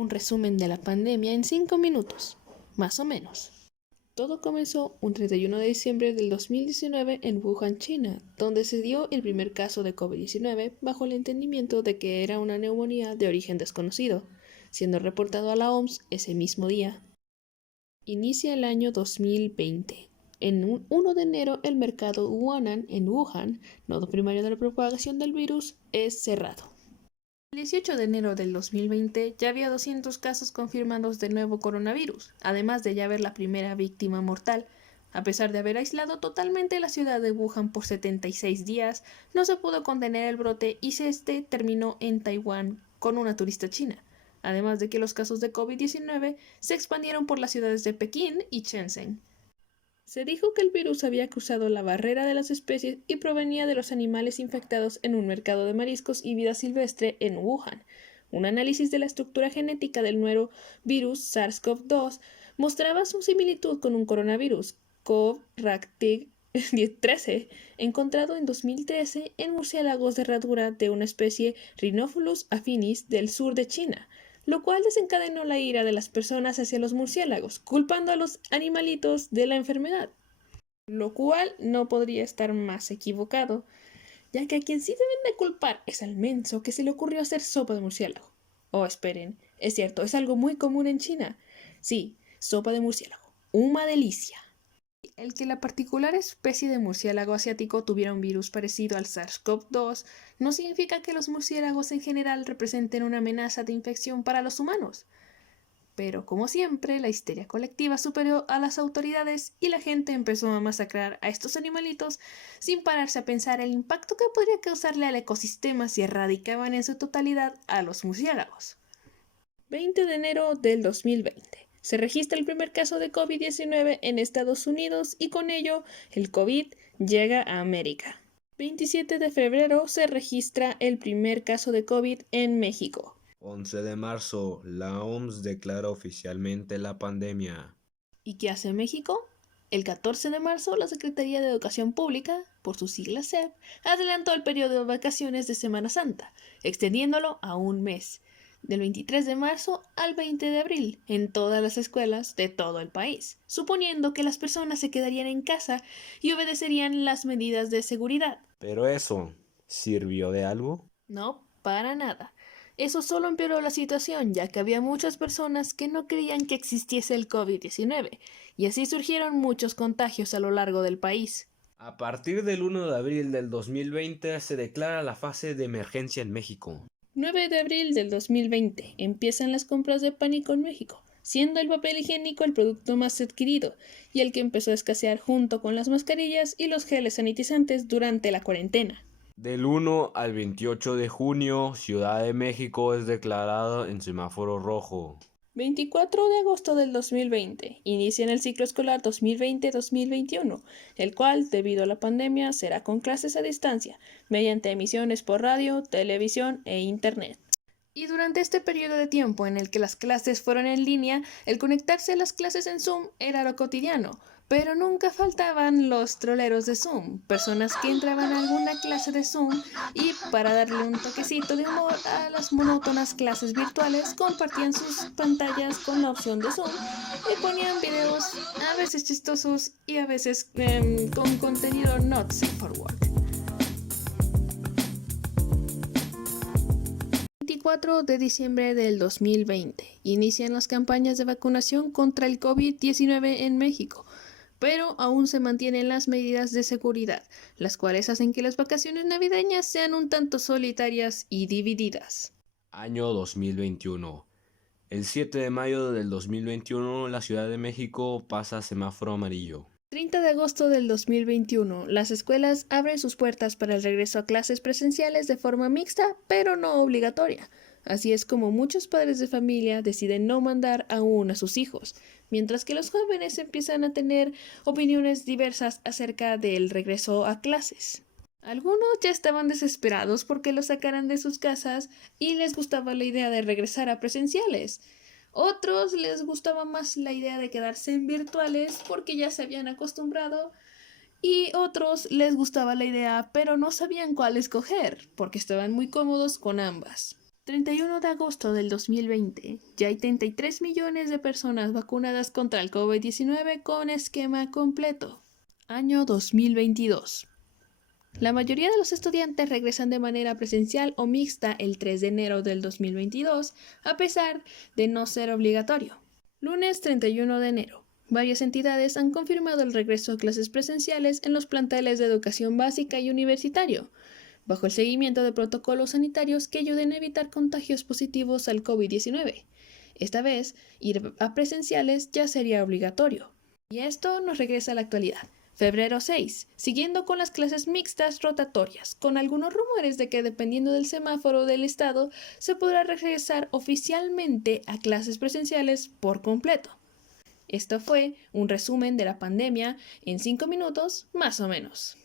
Un resumen de la pandemia en 5 minutos, más o menos. Todo comenzó un 31 de diciembre del 2019 en Wuhan, China, donde se dio el primer caso de COVID-19 bajo el entendimiento de que era una neumonía de origen desconocido, siendo reportado a la OMS ese mismo día. Inicia el año 2020. En 1 de enero el mercado Huanan en Wuhan, nodo primario de la propagación del virus, es cerrado. El 18 de enero del 2020 ya había 200 casos confirmados de nuevo coronavirus, además de ya haber la primera víctima mortal. A pesar de haber aislado totalmente la ciudad de Wuhan por 76 días, no se pudo contener el brote y este terminó en Taiwán con una turista china, además de que los casos de COVID-19 se expandieron por las ciudades de Pekín y Shenzhen. Se dijo que el virus había cruzado la barrera de las especies y provenía de los animales infectados en un mercado de mariscos y vida silvestre en Wuhan. Un análisis de la estructura genética del nuevo virus SARS-CoV-2 mostraba su similitud con un coronavirus CoV-RAC-13 encontrado en 2013 en murciélagos de herradura de una especie Rhinophilus affinis del sur de China, lo cual desencadenó la ira de las personas hacia los murciélagos, culpando a los animalitos de la enfermedad, lo cual no podría estar más equivocado, ya que a quien sí deben de culpar es al menso que se le ocurrió hacer sopa de murciélago. Oh, esperen, es cierto, es algo muy común en China. Sí, sopa de murciélago, una delicia. El que la particular especie de murciélago asiático tuviera un virus parecido al SARS-CoV-2 no significa que los murciélagos en general representen una amenaza de infección para los humanos. Pero como siempre, la histeria colectiva superó a las autoridades y la gente empezó a masacrar a estos animalitos sin pararse a pensar el impacto que podría causarle al ecosistema si erradicaban en su totalidad a los murciélagos. 20 de enero del 2020. Se registra el primer caso de COVID-19 en Estados Unidos y con ello el COVID llega a América. 27 de febrero se registra el primer caso de COVID en México. 11 de marzo, la OMS declara oficialmente la pandemia. ¿Y qué hace México? El 14 de marzo, la Secretaría de Educación Pública, por sus siglas SEP, adelantó el periodo de vacaciones de Semana Santa, extendiéndolo a un mes, del 23 de marzo al 20 de abril, en todas las escuelas de todo el país, suponiendo que las personas se quedarían en casa y obedecerían las medidas de seguridad. ¿Pero eso sirvió de algo? No, para nada. Eso solo empeoró la situación, ya que había muchas personas que no creían que existiese el COVID-19, y así surgieron muchos contagios a lo largo del país. A partir del 1 de abril del 2020 se declara la fase de emergencia en México. 9 de abril del 2020 empiezan las compras de pánico en México, siendo el papel higiénico el producto más adquirido y el que empezó a escasear junto con las mascarillas y los geles sanitizantes durante la cuarentena. Del 1 al 28 de junio, Ciudad de México es declarada en semáforo rojo. 24 de agosto del 2020 inician el ciclo escolar 2020-2021, el cual, debido a la pandemia, será con clases a distancia, mediante emisiones por radio, televisión e internet. Y durante este periodo de tiempo en el que las clases fueron en línea, el conectarse a las clases en Zoom era lo cotidiano, pero nunca faltaban los troleros de Zoom, personas que entraban a alguna clase de Zoom y para darle un toquecito de humor a las monótonas clases virtuales compartían sus pantallas con la opción de Zoom y ponían videos a veces chistosos y a veces con contenido not safe for work. 24 de diciembre del 2020 inician las campañas de vacunación contra el COVID-19 en México, pero aún se mantienen las medidas de seguridad, las cuales hacen que las vacaciones navideñas sean un tanto solitarias y divididas. Año 2021. El 7 de mayo del 2021, la Ciudad de México pasa a semáforo amarillo. 30 de agosto del 2021, las escuelas abren sus puertas para el regreso a clases presenciales de forma mixta, pero no obligatoria. Así es como muchos padres de familia deciden no mandar aún a sus hijos, mientras que los jóvenes empiezan a tener opiniones diversas acerca del regreso a clases. Algunos ya estaban desesperados porque los sacaran de sus casas y les gustaba la idea de regresar a presenciales. Otros les gustaba más la idea de quedarse en virtuales porque ya se habían acostumbrado y otros les gustaba la idea pero no sabían cuál escoger porque estaban muy cómodos con ambas. 31 de agosto del 2020. Ya hay 33 millones de personas vacunadas contra el COVID-19 con esquema completo. Año 2022. La mayoría de los estudiantes regresan de manera presencial o mixta el 3 de enero del 2022, a pesar de no ser obligatorio. Lunes 31 de enero. Varias entidades han confirmado el regreso a clases presenciales en los planteles de educación básica y universitario, bajo el seguimiento de protocolos sanitarios que ayuden a evitar contagios positivos al COVID-19. Esta vez, ir a presenciales ya sería obligatorio. Y esto nos regresa a la actualidad. Febrero 6, siguiendo con las clases mixtas rotatorias, con algunos rumores de que dependiendo del semáforo del estado, se podrá regresar oficialmente a clases presenciales por completo. Esto fue un resumen de la pandemia en 5 minutos, más o menos.